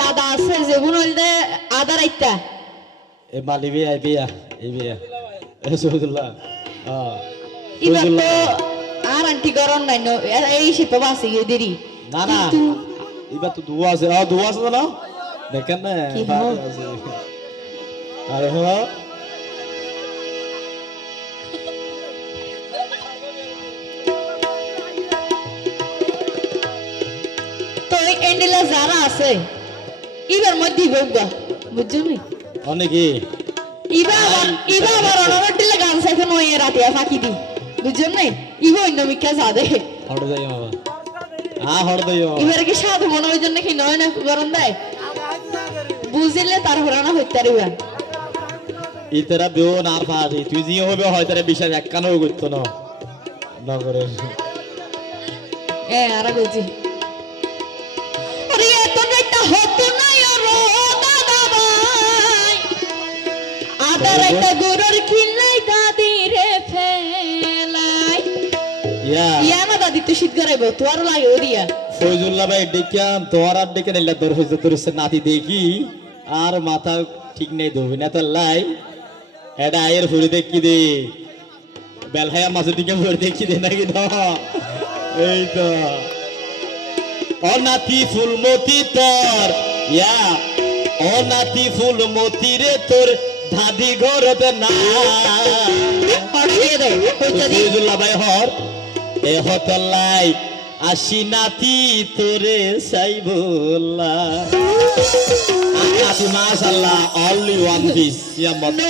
দাদা আছে যেগুন হইলে আদা রাইতা এ মালি বিয়া এ বিয়া এই বিয়া। এ এবার তো আর আন্টি গরম নাই এই শীত বাসি গিয়ে দেরি। না না। এবার তো দুয়া আছে আ দুয়া আছে না দেখেন না। আরে হ্যাঁ তো এন্ডিলা যারা আছে এবার মধ্যে বউবা বুঝছ নি? অনেকে ইবা আবার ইবা আবার অনবর দিলে গান সাইফে নয় ফাঁকি দি বুঝছ নি? ইবা অন্য মিকা সাদে হড় যাই বাবা। আ হড় যাই এবারে কি মনে হয় জন্য কি নয় না গরম দেয়? বুঝিলে তার হরানা হইতে পারিবা ইতারা বেও না পারি তুই যে হবে হয় তারা বিশ্বাস একখানেও করতো না। এ আর বলছি। একটা গরুর খিলাই দাদি রে ফেলাই। ইয়া। না দাদি তো শীত করাইব তোর লাগে ওরিয়া ফৈজুল্লাহ ভাই ডেকে তোমার আর ডেকে নিলে তোর হয়েছে তোর নাতি দেখি। আর মাথা ঠিক নেই ধরবি না তোর লাই। এটা আয়ের ফুড়ি দেখি দে। বেলহায়া মাছের দিকে ফুড়ি দেখি দে নাকি না? এই তো। অনাতি ফুলমতি তোর ইয়া। অনাতি ফুলমতি রে তোর দাদি ঘরতে না। ভাই হর এ হতলাই আসি নাতি তোরে সাইবুল্লাহ। নাতি মাশাআল্লাহ অনলি ওয়ান পিস ইয়ামত নো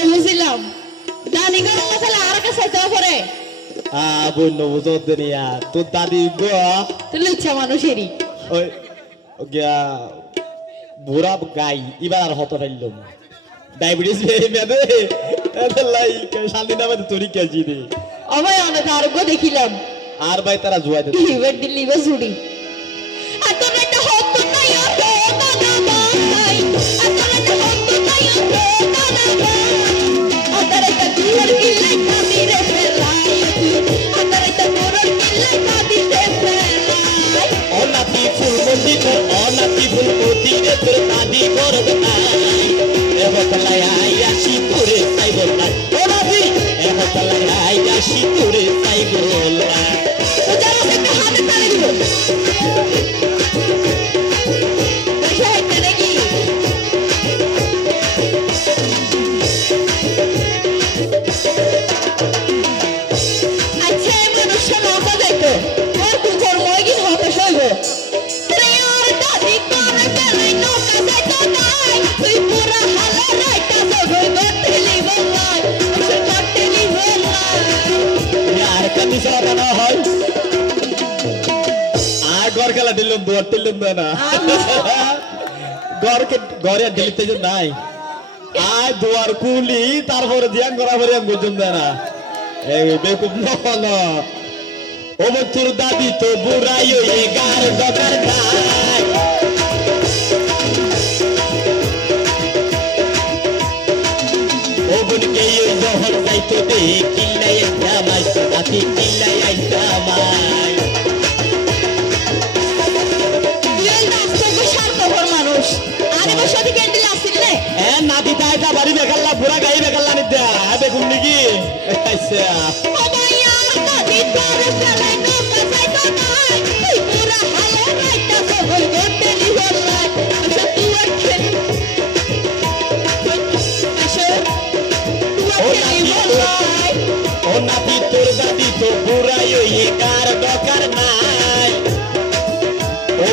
দাদি গরম মশলা আর কা সাইতে পরে আ বুঝত দুনিয়া তোর দাদি গো। তুই ইচ্ছা মানুষেরই। ওই গিয়া বুড়া গাই এবার আর হত ফেললাম ডায়াবেটিস লাই শান্তি নামে তরি কেজি দে অবয় অনেক আরোগ্য দেখিলাম। আর ভাই তারা জুয়া লিভার দিল লিভার জুড়ি একটা রো দাদা ভাই। একটা ইয়া রো দাদা ভাই। she দিলাম না। ঘরকে ঘরে দিলিতে যে নাই। আয় দুয়ার কুলি, তারপরে দিয়াং করা পরে বুঝুন না। এই বেকুব নহল ও তোর দাদি তো বুড়াই এ গার নাই ও ওই যাইতো জামাই নাতি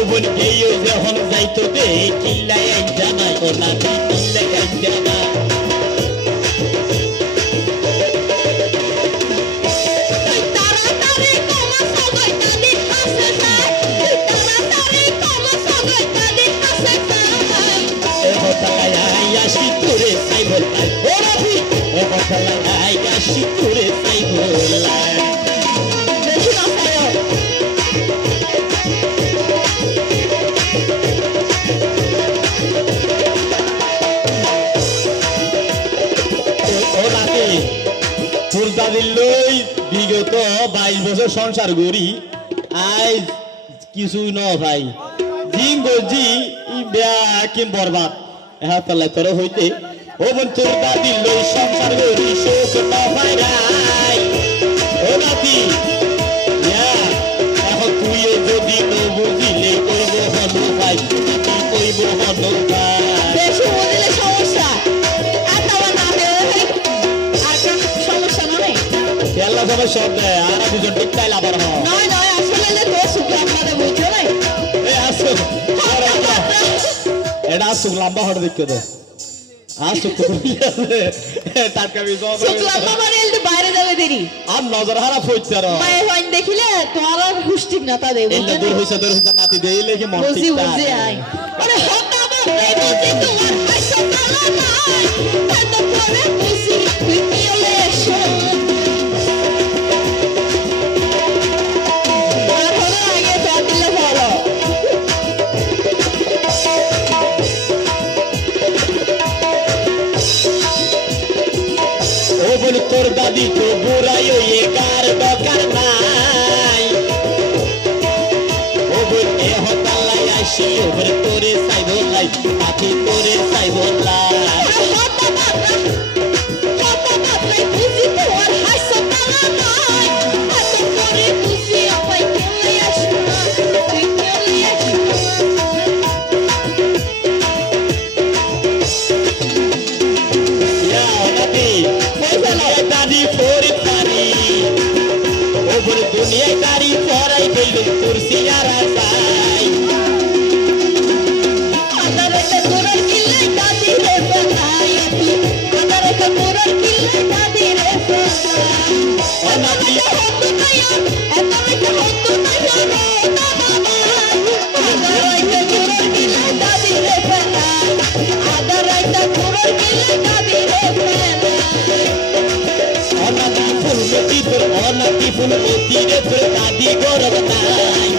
বোন এই যখন যাইতো দে কিল্লাই জামাই ও নাতি কিল্লাই জামাই। বছর সংসার করি, আজ কিছুই ন ভাই। জিম গজি কিম বরবাদ। হ্যাঁ তাহলে তোর হইতে। ও বোন, তোর দাদি লই সংসার করি, শোক না ভাই ও নাতি দেয় আর দুজন ঠিক তাইলে আবার হ নয় নয় আসলে যে বুঝছ নাই এ আসো এটা আসুক লম্বা হট দেখতে দে। আসুক তো টাটকা বি শুক্লাম মানে এলতে বাইরে যাবে দেরি। আর নজর হারা ফইতে আর। মায়ের হইন দেখিলে তোমার আর হুষ্টিক না তা দেব। এলে দূর হইছে দূর হইছে নাতি দেইলে কি মন বুঝি ঠিক বুঝি আই আরে তোমার পয়সা নাই তুই কি ও বল তোর দাদি তো বুড়াই ওই কার দরকার নাই? ওগুল এ হতালাই আইসি ওগুল তোরে সাইবলাই লাই তোরে সাইব ফুল মতি তোর অনাদি ফুল দাদি গরব নাই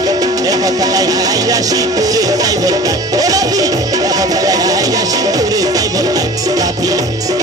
দেখো তালাই হাই আসি তোরে সাই বলতাই ও রাতি দেখো তালাই হাই আসি তোরে সাই বলতাই রাতি